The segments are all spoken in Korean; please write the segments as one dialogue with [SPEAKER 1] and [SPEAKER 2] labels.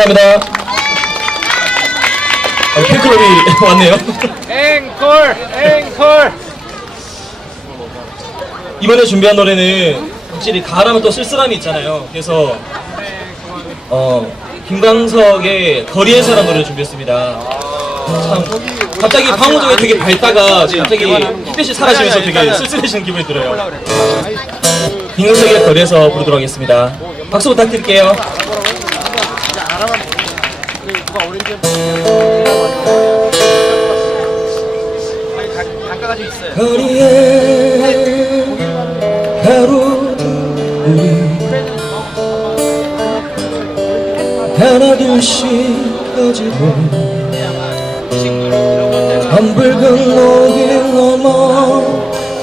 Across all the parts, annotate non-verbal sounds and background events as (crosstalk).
[SPEAKER 1] 감사합니다. 아, 팬클럽이 (laughs) 왔네요.
[SPEAKER 2] 앵콜 앵콜
[SPEAKER 1] 이번에 준비한 노래는 확실히 가을하면 또 쓸쓸함이 있잖아요. 그래서 어 김광석의 거리에서라는 노래를 준비했습니다. 참 갑자기 방어동에 되게 밝다가 갑자기 햇빛이 사라지면서 되게 쓸쓸해지는 기분이 들어요. 김광석의 거리에서 부르도록 하겠습니다. 박수 부탁드릴게요. 거리에 가로등 우리 하나둘씩 커지고 한붉은 목이 넘어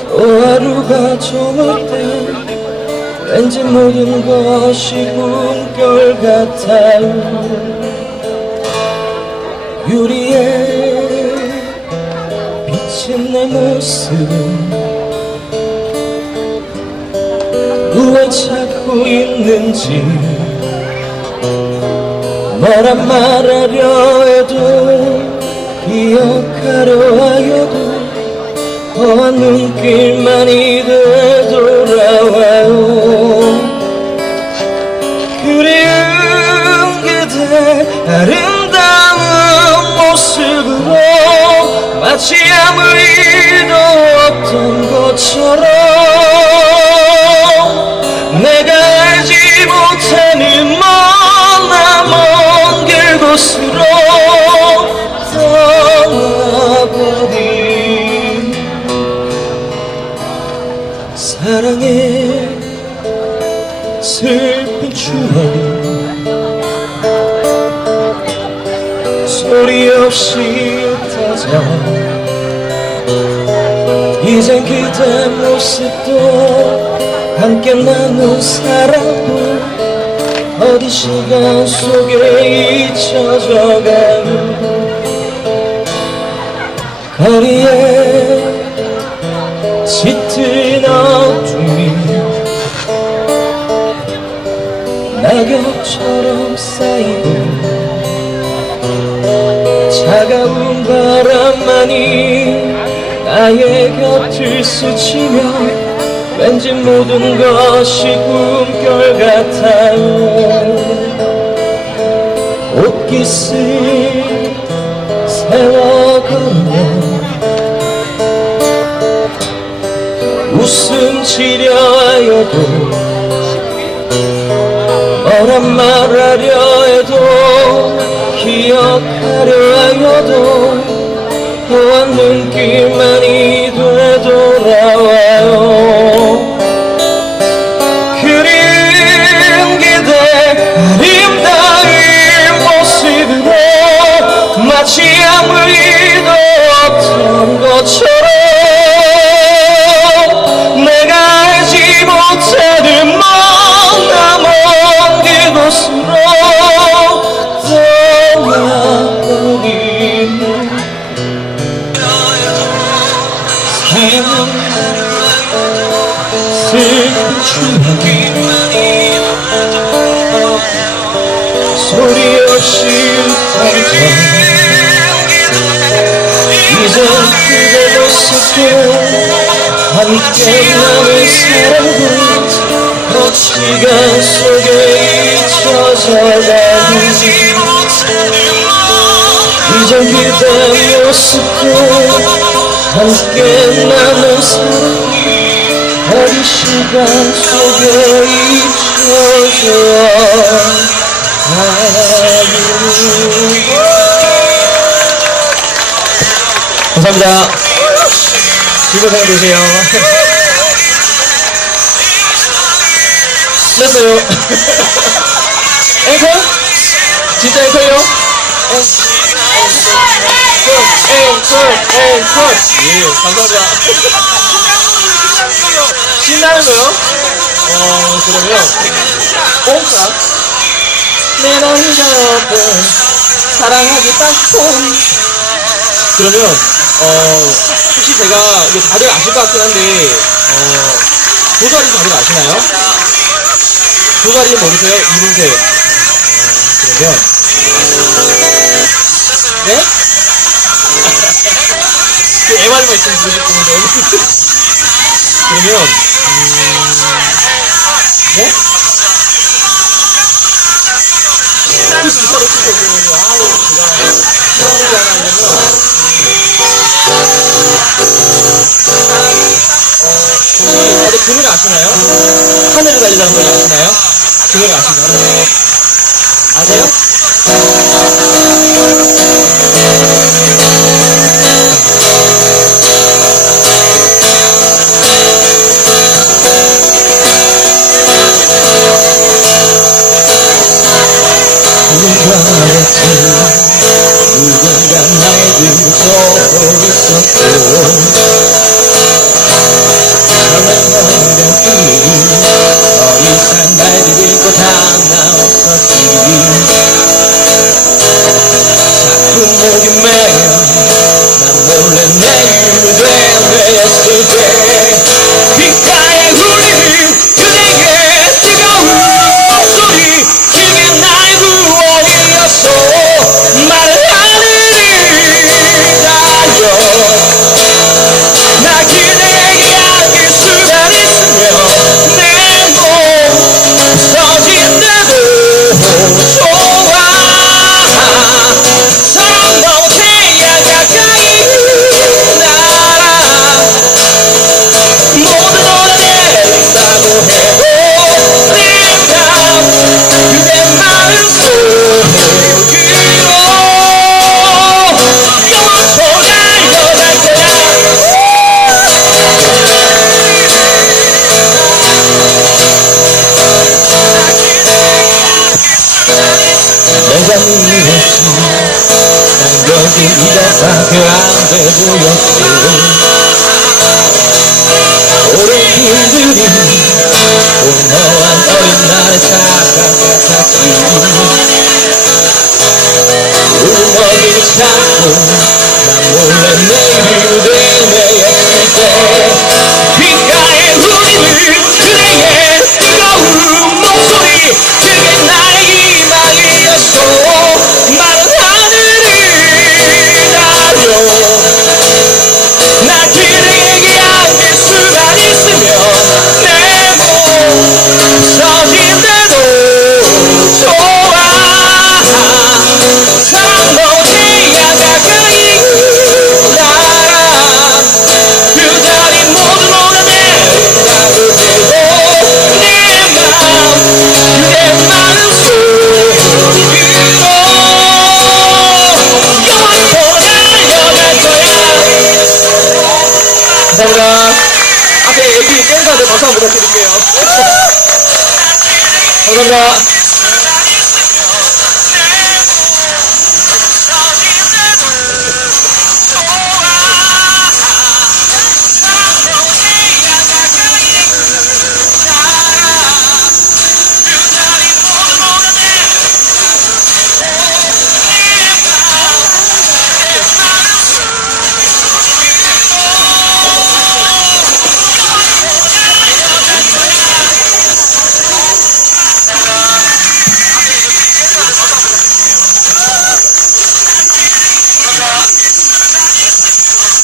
[SPEAKER 1] 또 하루가 저물 때 왠지 모든 것이 꿈결 같아요 유리에 비친 내 모습은 무얼 찾고 있는지 뭐라 말하려 해도 기억하려 하여도 허한 눈길만이 되돌아와요. 그리운 그대 아름다운 모습으로 마치 아무 일도 없던 것처럼 내가 알지 못 모습도 함께 나눈 사랑도 어디 시간 속에 잊혀져가요 거리에 나의 곁을 스치며 왠지 모든 것이 꿈결 같아요. 옷깃을 세워 걸으며 웃음 지려 하여도 뭐라 말하려 해도 기억하려 또한 눈길만이 되돌아와요. 그린 그대 아름다운 모습으로 마치 아무 일도 없던 것처럼 소리 없이 흩어져 이젠 그대 모습도 함께 남은 사랑도 그 시간 속에 잊혀져가니 이젠 그대 모습도 함께 남은 사랑 어린 시간 속에 잊혀져 감사합니다. 즐거운 되세요. 끝났어요. 앵커? 진짜 앵커예요? 앵커, 앵커. 예, 감사합니다. 신나는 거요? 어, 그러면, 뽕까? 내 남자 앞에 사랑하기 딱 좋은 그러면 어 혹시 제가 이게 다들 아실 것 같긴 한데 어 도다리 다들 아시나요? 도다리 모르세요? 이분세 그러면 네? 그 애말만 있으면 부르실 건데 (laughs) 그러면 음... 네? 혹시 다들 그 노래 아시나요? 하늘을 달리라는 걸 아시나요? 그 노래 아시나요? 아세요? Pero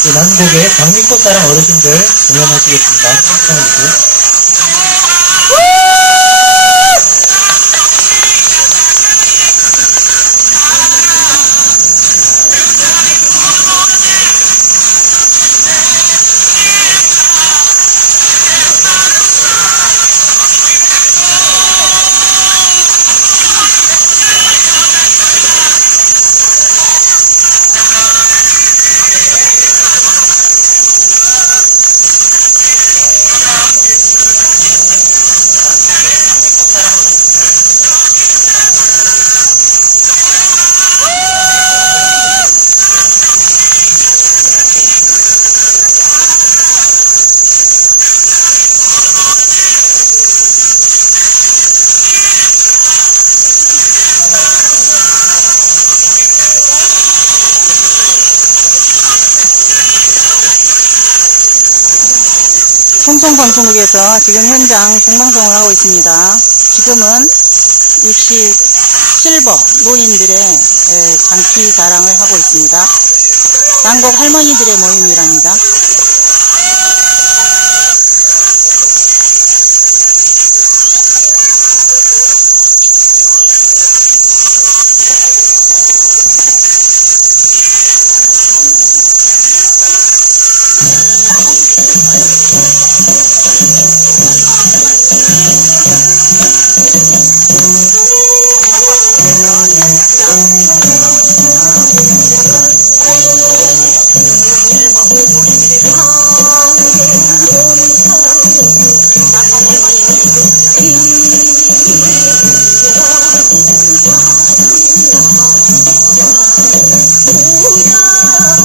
[SPEAKER 1] 예,
[SPEAKER 3] 남 곡의 장미꽃사랑 어르신들 공연하시겠습니다. 시청해주세요.
[SPEAKER 4] 방송방송국에서 지금 현장 공방송을 하고 있습니다. 지금은 67버 노인들의 장기 자랑을 하고 있습니다. 남곡 할머니들의 모임이랍니다. Oh,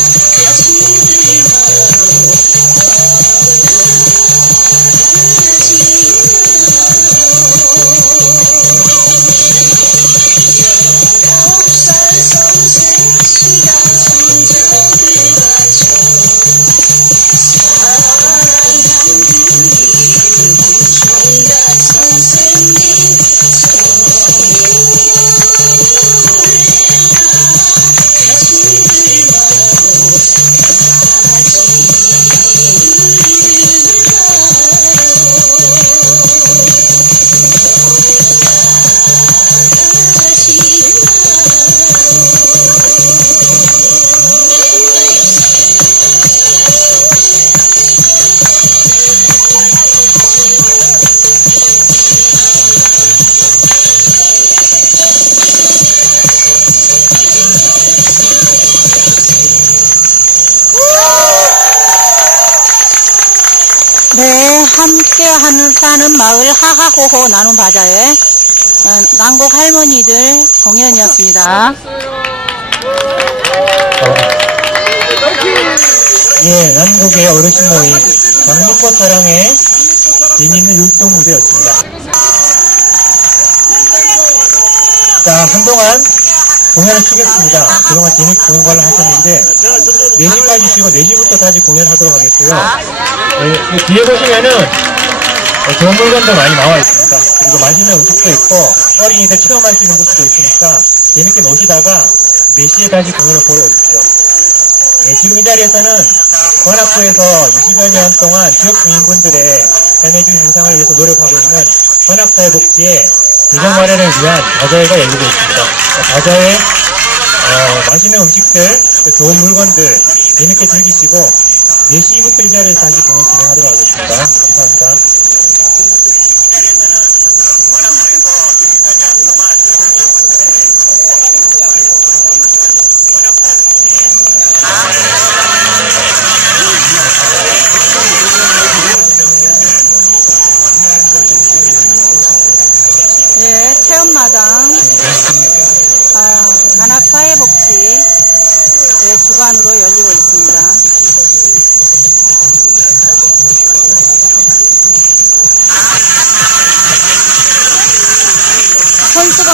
[SPEAKER 4] 네, 함께 하는, 사는 마을 하하호호 나눔 바자회 어, 난곡 할머니들 공연이었습니다.
[SPEAKER 3] 예, 난국의 어르신 모임, 장미꽃 사랑의 재미있는 율동 무대였습니다. 자, 한동안 공연을 쉬겠습니다. 그동안 재밌게 공연 관람 하셨는데, 4시까지 쉬고 4시부터 다시 공연하도록 하겠고요. 네, 그 뒤에 보시면은, 어, 좋은 물건도 많이 나와 있습니다. 그리고 맛있는 음식도 있고, 어린이들 체험할 수 있는 곳도 있으니까, 재밌게 노시다가 4시에 다시 공연을 보러 오십시오. 네, 지금 이 자리에서는 관악구에서 20여 년 동안 지역 주민분들의 삶의 질 향상을 위해서 노력하고 있는 관악사회복지의 재정 마련을 위한 바자회가 열리고 있습니다. 바자회 어, 맛있는 음식들, 또 좋은 물건들 재밌게 즐기시고 4시부터 이 자리에서 다시 공연 진행하도록 하겠습니다. 감사합니다.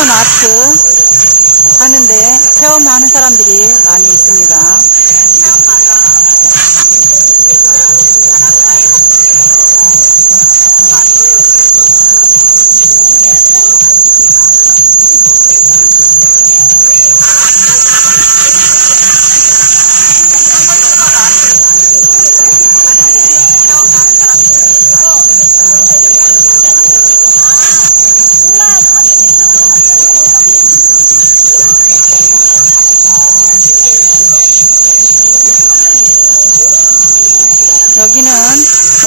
[SPEAKER 4] 손수건 아트 하는데 체험하는 사람들이 많이 있습니다.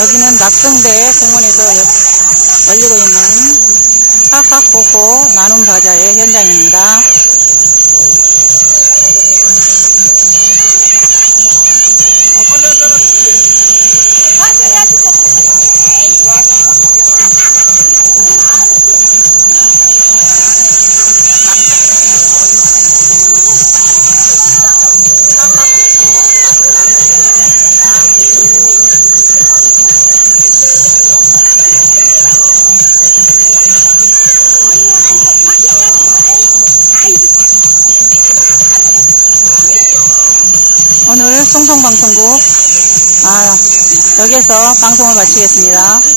[SPEAKER 4] 여기는 낙성대 공원에서 여- 열리고 있는 하하호호 나눔 바자의 현장입니다. 송송방송국 아, 여기에서 방송을 마치겠습니다.